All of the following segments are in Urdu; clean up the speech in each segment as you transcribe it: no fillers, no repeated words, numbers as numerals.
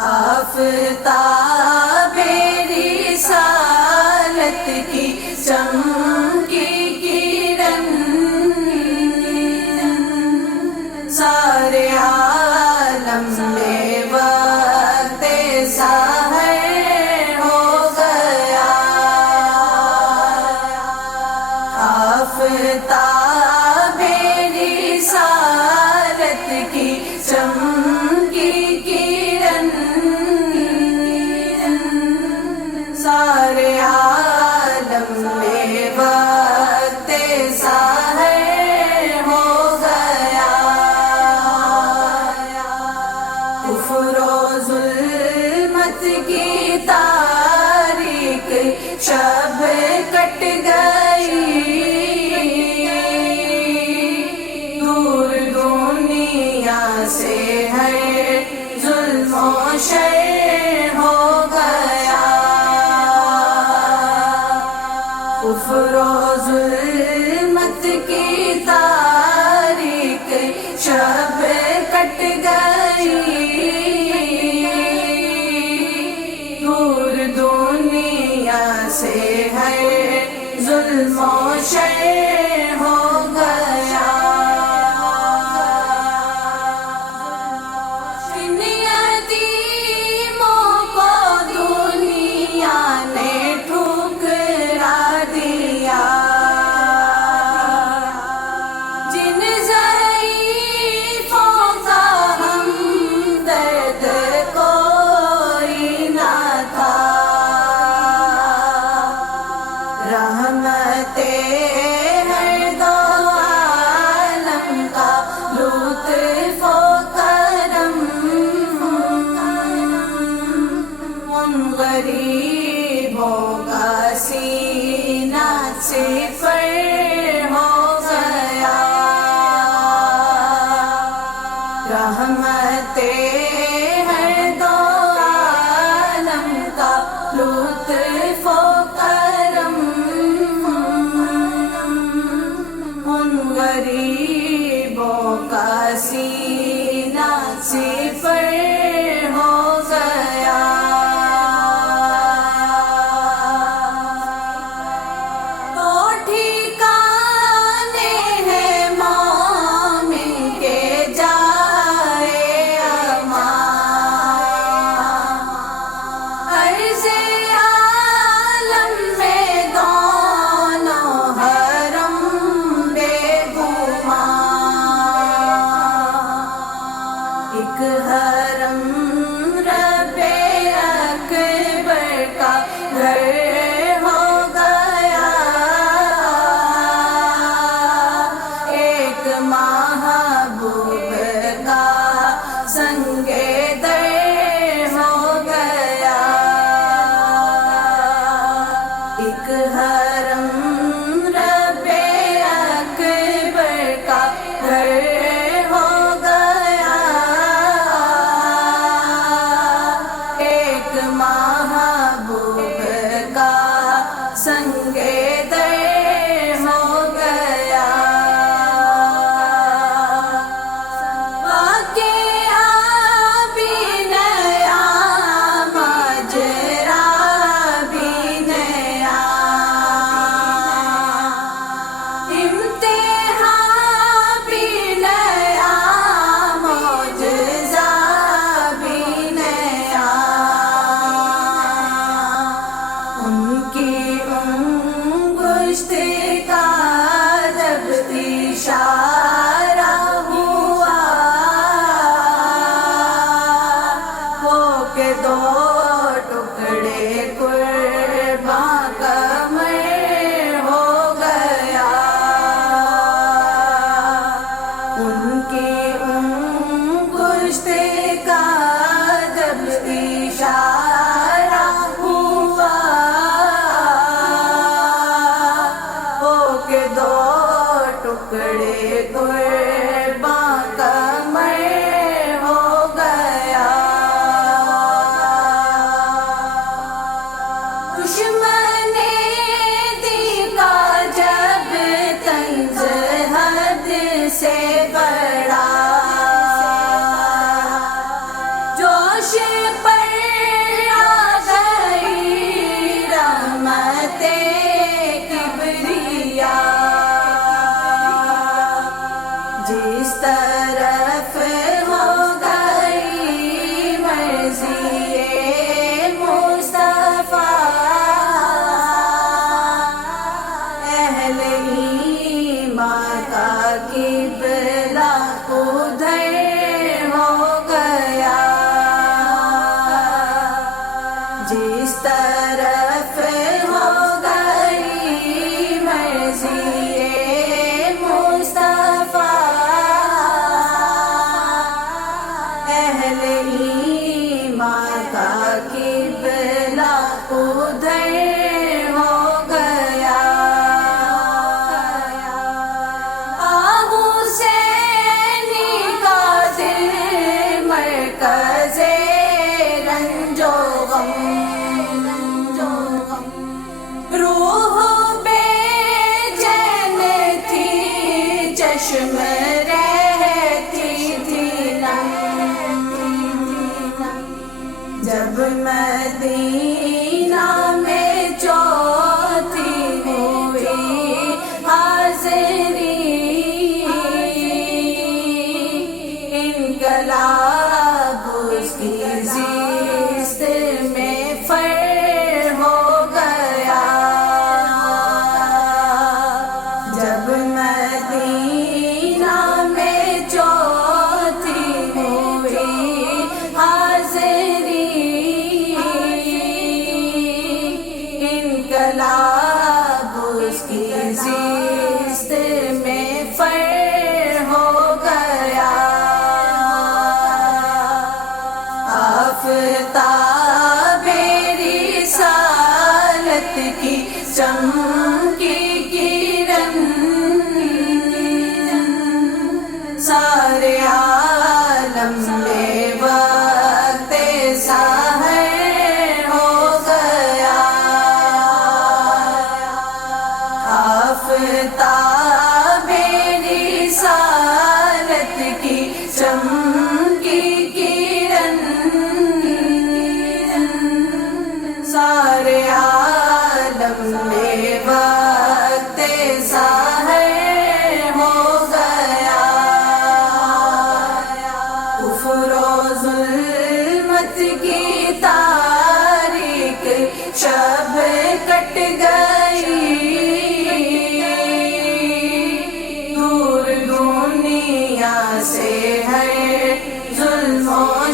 آفتاب رسالت کی چمکی کرن سارے عالم میں وقت سحر ہو گیا۔ آفتاب رسالت کی چمکی کرن سارے عالم میں وقت سحر ہو گیا۔ کفر و ظلمت کی تاریک شب کٹ گئی، دور دنیا سے ہر ظلم و شر ہو گیا۔ کفر و ظلمت کی تاریک شب کٹ گئی، دور دنیا سے ہر ظلم و شر ہو گیا۔ جن یتیموں کو دنیا نے ٹھکرا دیا، جن ضعیفوں کا ہمدرد کوئی نہ تھا، رحمت ہر دو عالم کا لطف و کرم ان غریبوں کا سینہ صفر ہو گیا۔ رحمت ہر دو عالم کا لطف و کرم ان غریبوں کا سینہ صفر ہو گیا۔ تو ٹھکانے ہیں مومن کے جائے امان، عرض عالم میں دونوں حرم بے گمان۔ ایک حرم رب اکبر کا گھر ہو گیا، ایک محبوب کا سنگ در ہو گیا۔ ایک حرم رب اکبر کا گھر ہو گیا، ایک محبوب کا سنگ در ہو گیا۔ واقعہ بھی نیا، ماجرا بھی نیا، امتحان بھی نیا، معجزہ بھی نیا۔ ان کی انگشت کا جب اشارہ ہوا، ہو کے دو ٹکڑے قرباں کمر ہو گیا۔ ان کی انگشت کا جب اشارہ ہوا، ہو کے دو ٹکڑے قرباں کمر ہو گیا۔ عرش پر آ گئی رحمت کبریا، جس طرف ہو گئی مرضی مصطفیٰ، اہل ایمان کا قبلہ ادھر ہو گیا، جس طرف ہو گئی مرضی مصطفیٰ، اہل ایمان کا قبلہ ادھر ہو گیا۔ حسینی کا دل مرکز رنج و غم، روح بے چین تھی چشم رہتی تھی نم، جب مدینہ میں چوتھی ہوئی حاضری، انقلاب اس کی زیست میں فر ہو گیا، جب مدینہ میں چوتھی ہوئی حاضری، انقلاب اس کی زیست میں فر ہو گیا۔ آفتاب رسالت کی چمکی کرن، سارے عالم میں وقت سحر ہو گیا، آفتاب رسالت کی چمکی کرن، سارے عالم میں وقت سحر ہو گیا، کفر و ظلمت کی تاریک شب کٹ گئی، دور دنیا سے ہر ظلم و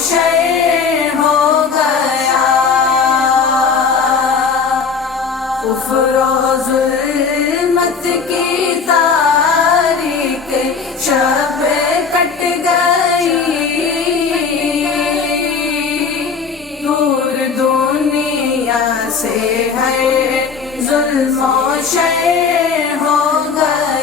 شر ہو گیا، کفر و ظلمت کی تاریک شب کٹ گئی، دور دنیا سے ہر ظلم و شر ہو گیا۔